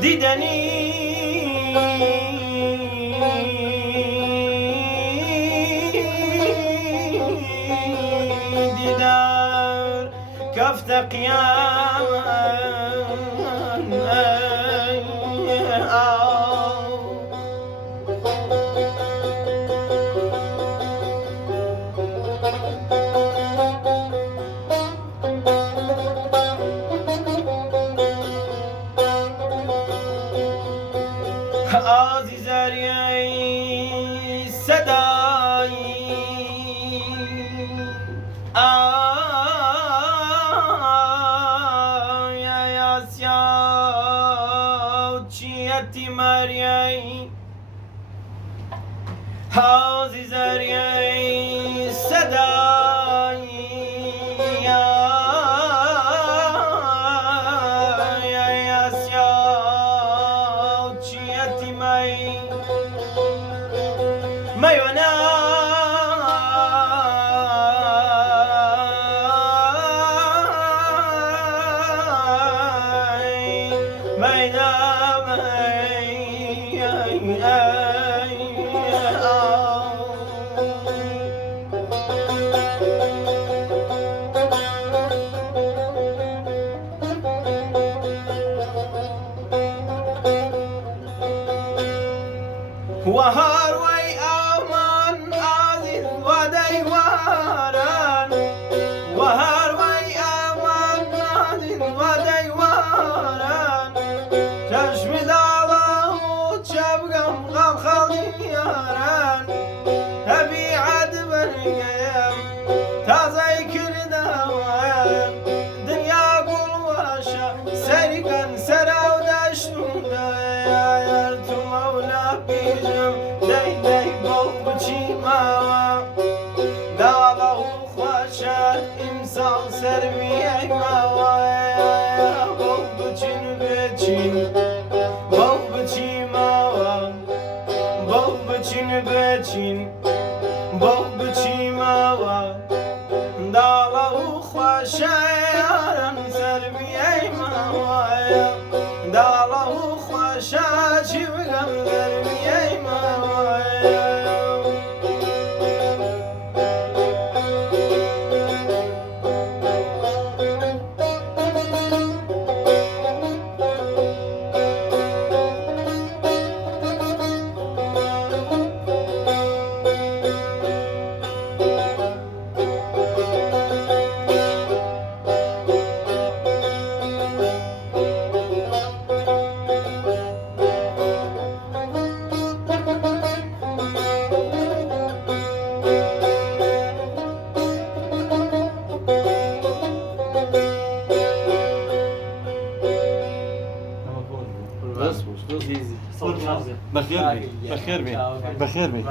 دیدنی دیدار کفت قیام عزیزی صدایی آی آسیا چیتی مریایی عزیزی صدایی آی آسیا چیتی مریایی مایونا وهار وي أمان عزيز وديواران وهار وي أمان عزيز وديواران تشمد الله وتشبقم غالخلياران أبي عدب القيام تذكر دوام دنيا قول واشا سرقا سرا ودشتون يا يرتو مولا بيجم داي داي بوبتشي ماما داله خوشات إمسال سرمي ماما بوبتشين بتشين بوبتشي ماما بوبتشين بتشين بوبتشي ماما داله خوشات سرمي ماما داله خوشات شبقم سرمي ماما بخير بي بخير بي بخير بي